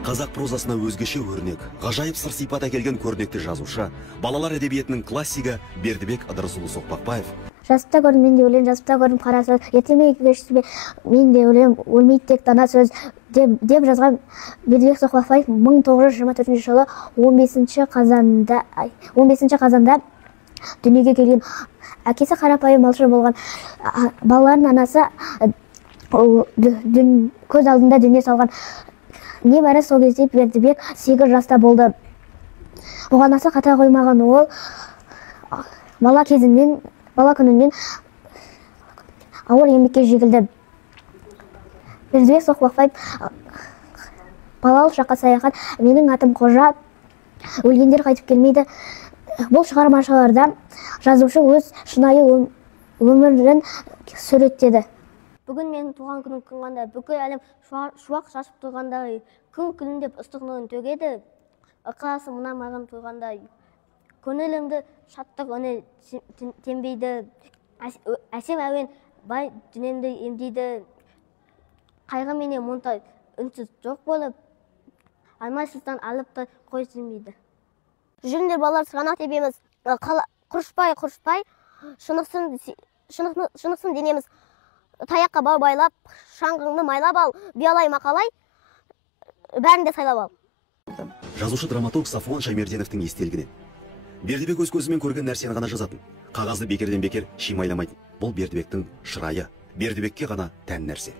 Қазақ прозасына өзгеше өрнек, ғажайып сыр сипат әкелген көрнекті жазушы, балалар әдебиетінің классигі Бердібек Ыдырысұлы Соқпақбаев. Жаста көрдім, мен де өлем, жаста көрдім қара сөз, ертеме кешіспе, мен де өлем, өлмейді тек дана сөз деп жазған Бердібек Соқпақбаев 1924 жылы 15 қазанда дүниеге келген. Әкесі қарапайым малшы болған, балалардың анасы көз алдында дүние салған. Небәрі сол кезде Бердібек 8 жаста болды. Оған аса қата қоймаған ол бала күнінен ауыр еңбекке жегілді. Бердібек Соқпақбаев балалық шаққа саяхат, менің атым Қожа, өлгендер қайтып келмейді. Бұл шығармашыларда жазушы өз шынайы өмірін суреттеді. Бүгін менің туған күнім қыңғанда, бүкіл әлем шуақ шашып тұрғандай, күн деп ыстық нұрын төгеді, ықыласы мына маған тұрғандай. Көңілімді шаттық үні тембейді, әсем әуен бай дүниемді емдейді. Қайғы менен мұнта үнсіз жоқ болып, алмайсыздан алып та қой сүймейді. Жүріңдер балалар, сығанақ тебеміз, құрышпай, шынықсын денеміз. Таяққа бау байлап, шаңғыңды майлап ал, биялай мақалай, бәрін де сайлап ал. Жазушы драматург Сафуан Шаймерденовтың естелігінен. Бердібек өз көзімен көрген нәрсені ғана жазатын. Қағазды бекерден бекер шимайламайтын. Бұл Бердібектің шырайы, Бердібекке ғана тән нәрсе.